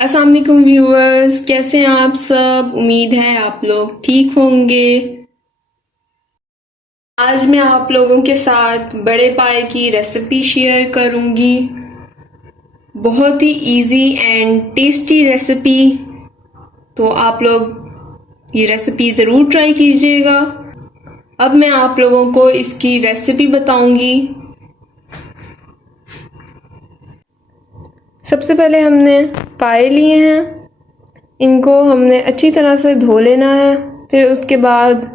अस्सलाम वालेकुम व्यूअर्स, कैसे हैं आप सब। उम्मीद है आप लोग ठीक होंगे। आज मैं आप लोगों के साथ बड़े पाए की रेसिपी शेयर करूंगी। बहुत ही इजी एंड टेस्टी रेसिपी, तो आप लोग ये रेसिपी ज़रूर ट्राई कीजिएगा। अब मैं आप लोगों को इसकी रेसिपी बताऊंगी। सबसे पहले हमने पाए लिए हैं, इनको हमने अच्छी तरह से धो लेना है। फिर उसके बाद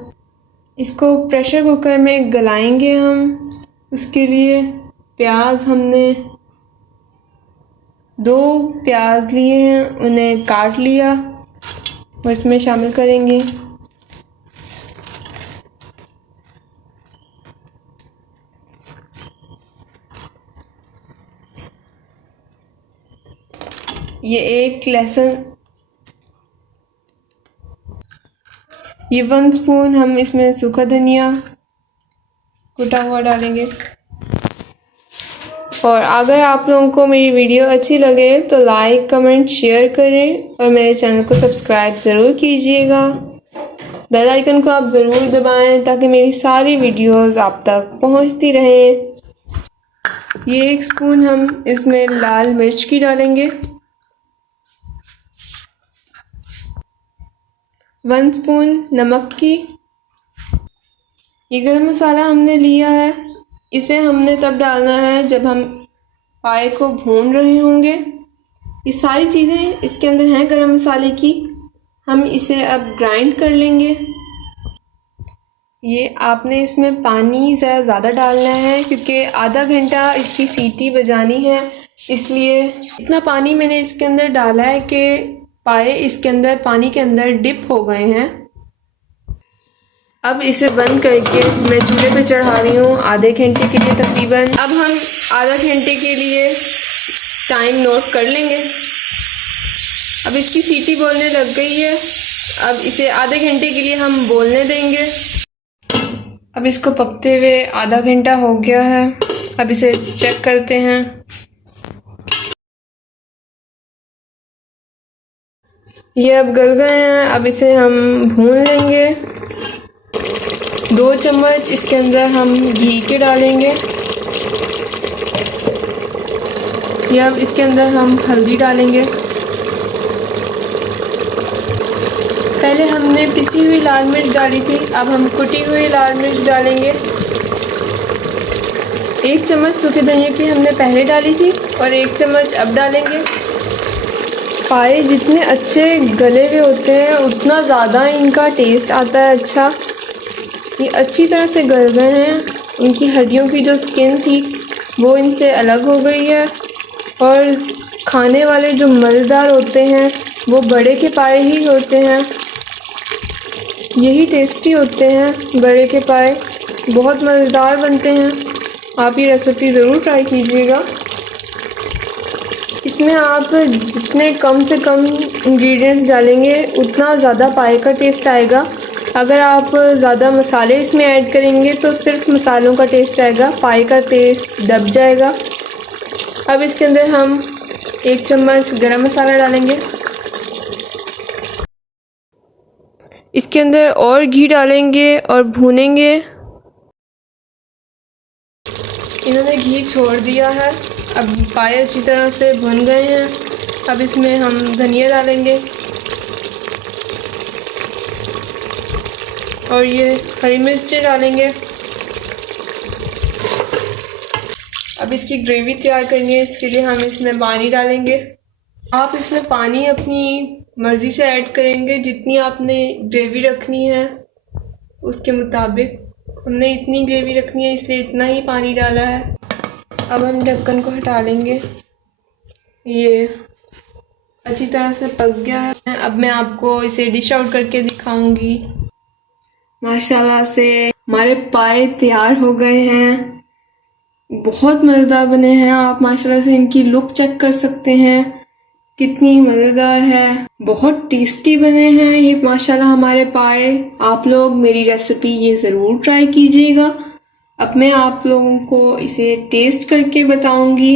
इसको प्रेशर कुकर में गलाएंगे हम। उसके लिए प्याज हमने 2 प्याज लिए हैं, उन्हें काट लिया, वो इसमें शामिल करेंगे। ये 1 लहसुन, ये 1 स्पून हम इसमें सूखा धनिया कुटा हुआ डालेंगे। और अगर आप लोगों को मेरी वीडियो अच्छी लगे तो लाइक कमेंट शेयर करें और मेरे चैनल को सब्सक्राइब ज़रूर कीजिएगा। बेल आइकन को आप ज़रूर दबाएं ताकि मेरी सारी वीडियोस आप तक पहुंचती रहें। ये 1 स्पून हम इसमें लाल मिर्च की डालेंगे। 1 स्पून नमक की। ये गरम मसाला हमने लिया है, इसे हमने तब डालना है जब हम पाए को भून रहे होंगे। ये सारी चीज़ें इसके अंदर हैं गरम मसाले की। हम इसे अब ग्राइंड कर लेंगे। ये आपने इसमें पानी ज़रा ज़्यादा डालना है क्योंकि आधा घंटा इसकी सीटी बजानी है, इसलिए इतना पानी मैंने इसके अंदर डाला है कि पाए इसके अंदर पानी के अंदर डिप हो गए हैं। अब इसे बंद करके मैं चूल्हे पे चढ़ा रही हूँ आधे घंटे के लिए तकरीबन। अब हम आधा घंटे के लिए टाइम नोट कर लेंगे। अब इसकी सीटी बोलने लग गई है। अब इसे आधे घंटे के लिए हम बोलने देंगे। अब इसको पकते हुए आधा घंटा हो गया है। अब इसे चेक करते हैं। ये अब गल गए हैं। अब इसे हम भून लेंगे। 2 चम्मच इसके अंदर हम घी के डालेंगे। ये अब इसके अंदर हम हल्दी डालेंगे। पहले हमने पिसी हुई लाल मिर्च डाली थी, अब हम कुटी हुई लाल मिर्च डालेंगे। 1 चम्मच सूखे धनिया की हमने पहले डाली थी और 1 चम्मच अब डालेंगे। पाए जितने अच्छे गले हुए होते हैं उतना ज़्यादा इनका टेस्ट आता है अच्छा। ये अच्छी तरह से गल गए हैं। इनकी हड्डियों की जो स्किन थी वो इनसे अलग हो गई है। और खाने वाले जो मज़ेदार होते हैं वो बड़े के पाए ही होते हैं। यही टेस्टी होते हैं बड़े के पाए, बहुत मज़ेदार बनते हैं। आप ये रेसिपी ज़रूर ट्राई कीजिएगा। इसमें आप जितने कम से कम इंग्रेडिएंट्स डालेंगे उतना ज़्यादा पाए का टेस्ट आएगा। अगर आप ज़्यादा मसाले इसमें ऐड करेंगे तो सिर्फ मसालों का टेस्ट आएगा, पाए का टेस्ट दब जाएगा। अब इसके अंदर हम 1 चम्मच गरम मसाला डालेंगे। इसके अंदर और घी डालेंगे और भूनेंगे। इन्होंने घी छोड़ दिया है। अब पाए अच्छी तरह से भुन गए हैं। अब इसमें हम धनिया डालेंगे और ये हरी मिर्चें डालेंगे। अब इसकी ग्रेवी तैयार करनी है, इसके लिए हम इसमें पानी डालेंगे। आप इसमें पानी अपनी मर्ज़ी से ऐड करेंगे, जितनी आपने ग्रेवी रखनी है उसके मुताबिक। हमने इतनी ग्रेवी रखनी है इसलिए इतना ही पानी डाला है। अब हम ढक्कन को हटा लेंगे। ये अच्छी तरह से पक गया है। अब मैं आपको इसे डिश आउट करके दिखाऊंगी। माशाल्लाह से हमारे पाए तैयार हो गए हैं। बहुत मज़ेदार बने हैं। आप माशाल्लाह से इनकी लुक चेक कर सकते हैं, कितनी मज़ेदार है। बहुत टेस्टी बने हैं ये माशाल्लाह हमारे पाए। आप लोग मेरी रेसिपी ये ज़रूर ट्राई कीजिएगा। अब मैं आप लोगों को इसे टेस्ट करके बताऊंगी।